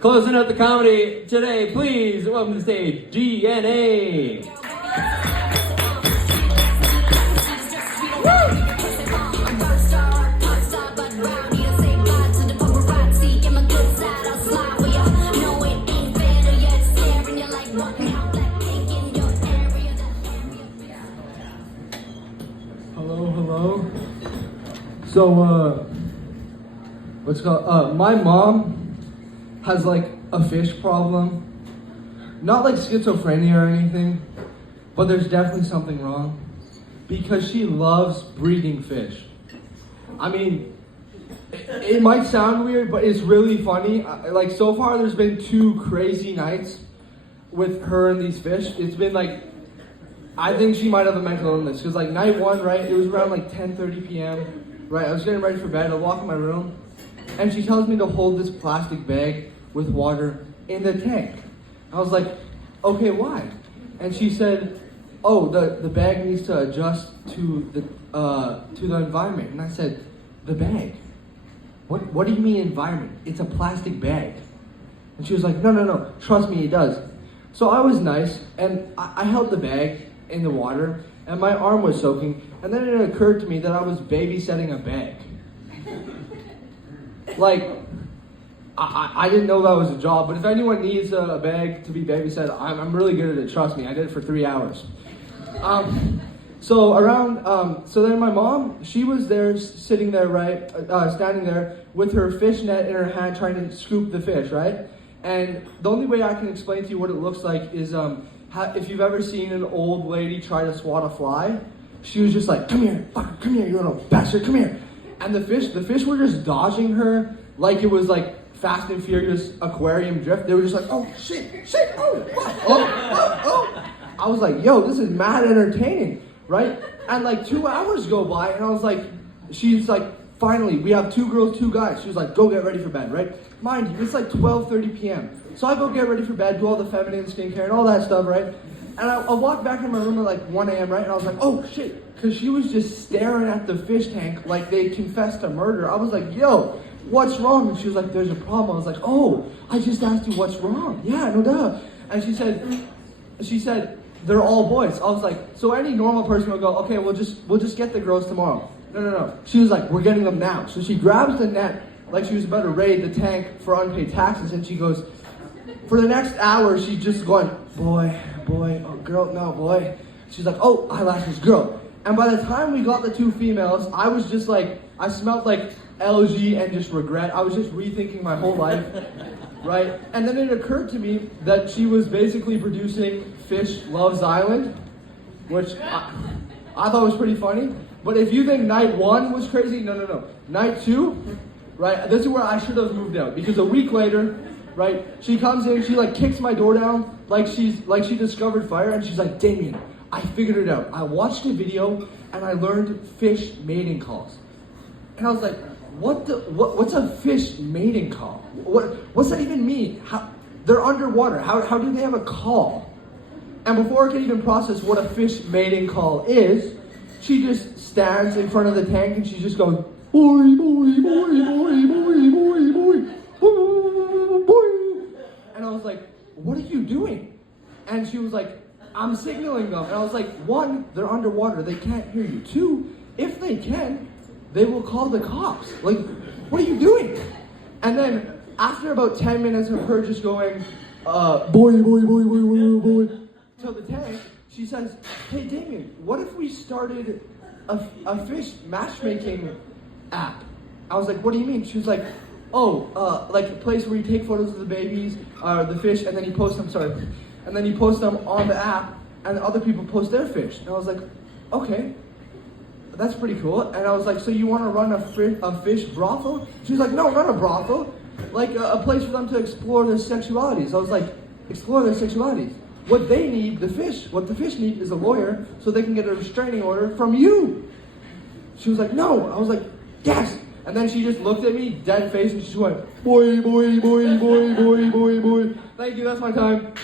Closing out the comedy today, please welcome to the stage GNA. Hello. So, what's it called? My mom has like a fish problem. Not like schizophrenia or anything, but there's definitely something wrong. Because she loves breeding fish. I mean, it might sound weird, but it's really funny. Like, so far there's been 2 crazy nights with her and these fish. It's been like, I think she might have a mental illness. Because like night 1, right, it was around like 10:30 p.m. Right, I was getting ready for bed. I walk in my room, and she tells me to hold this plastic bag with water in the tank. I was like, okay, why? And she said, oh, the bag needs to adjust to the environment. And I said, the bag? What do you mean environment? It's a plastic bag. And she was like, no, trust me, it does. So I was nice, and I held the bag in the water, and my arm was soaking, and then it occurred to me that I was babysitting a bag. Like, I didn't know that was a job, but if anyone needs a bag to be babysat, I'm really good at it, trust me. I did it for 3 hours. So then my mom, she was there, sitting there, right, standing there with her fish net in her hand trying to scoop the fish, right? And the only way I can explain to you what it looks like is if you've ever seen an old lady try to swat a fly, she was just like, come here, fucker, come here, you little bastard, come here. And the fish were just dodging her like it was like Fast and Furious aquarium drift. They were just like, oh, shit, oh. I was like, yo, this is mad entertaining, right? And like 2 hours go by, and I was like, she's like, finally, we have 2 girls, 2 guys. She was like, go get ready for bed, right? Mind you, it's like 12:30 p.m. So I go get ready for bed, do all the feminine skincare and all that stuff, right? And I walked back in my room at like 1 a.m., right? And I was like, oh, shit. Because she was just staring at the fish tank like they confessed to murder. I was like, yo, what's wrong? And she was like, there's a problem. I was like, oh, I just asked you what's wrong. Yeah, no doubt. And she said, they're all boys. I was like, so any normal person would go, okay, we'll just get the girls tomorrow. No. She was like, we're getting them now. So she grabs the net like she was about to raid the tank for unpaid taxes, and she goes, for the next hour, she's just going, boy, oh, girl, no, boy. She's like, oh, eyelashes, girl. And by the time we got the 2 females, I was just like, I smelled like LG and just regret. I was just rethinking my whole life, right? And then it occurred to me that she was basically producing Fish Loves Island, which I thought was pretty funny. But if you think night 1 was crazy, no. Night 2, right? This is where I should have moved out, because a week later, right? She comes in, she like kicks my door down like she discovered fire, and she's like, Damien, I figured it out. I watched a video and I learned fish mating calls. And I was like, what's a fish mating call? What's that even mean? They're underwater. How do they have a call? And before I can even process what a fish mating call is, she just stands in front of the tank and she just goes, boy, boy, boy, boy, boy, boy, boy, boy, boy. And I was like, what are you doing? And she was like, I'm signaling them. And I was like, 1, they're underwater, they can't hear you. 2, if they can, they will call the cops. Like, what are you doing? And then after about 10 minutes of her just going, boy, to the tank, she says, hey Damien, what if we started a fish matchmaking app? I was like, what do you mean? She was like, like a place where you take photos of the babies, the fish, and then you post them, and then you post them on the app, and other people post their fish. And I was like, okay, that's pretty cool. And I was like, so you want to run a fish brothel? She was like, no, not a brothel, like a place for them to explore their sexualities. I was like, explore their sexualities? What they need, what the fish need is a lawyer so they can get a restraining order from you. She was like, no. I was like, yes. And then she just looked at me, dead face, and she just went, boy. Thank you, that's my time.